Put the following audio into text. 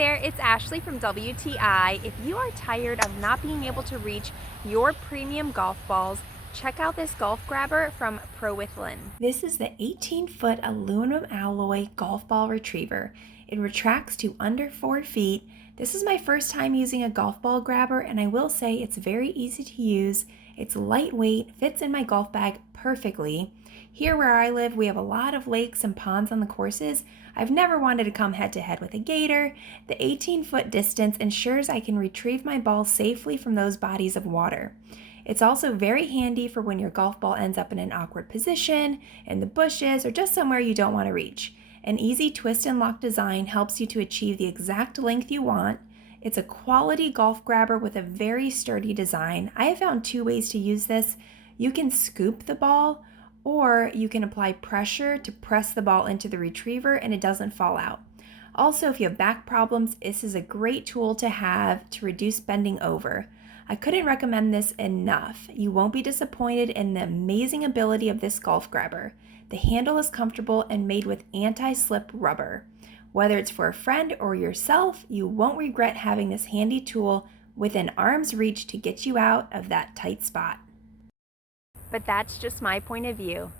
there, it's Ashley from WTI. If you are tired of not being able to reach your premium golf balls, check out this golf grabber from prowithlin. This is the 18-foot aluminum alloy golf ball retriever. It retracts to under 4 feet. This is my first time using a golf ball grabber, and I will say it's very easy to use. It's lightweight, fits in my golf bag perfectly. Here where I live, we have a lot of lakes and ponds on the courses. I've never wanted to come head to head with a gator. The 18-foot distance ensures I can retrieve my ball safely from those bodies of water. It's also very handy for when your golf ball ends up in an awkward position, in the bushes, or just somewhere you don't want to reach. An easy twist and lock design helps you to achieve the exact length you want. It's a quality golf grabber with a very sturdy design. I have found 2 ways to use this. You can scoop the ball, or you can apply pressure to press the ball into the retriever and it doesn't fall out. Also, if you have back problems, this is a great tool to have to reduce bending over. I couldn't recommend this enough. You won't be disappointed in the amazing ability of this golf grabber. The handle is comfortable and made with anti-slip rubber. Whether it's for a friend or yourself, you won't regret having this handy tool within arm's reach to get you out of that tight spot. But that's just my point of view.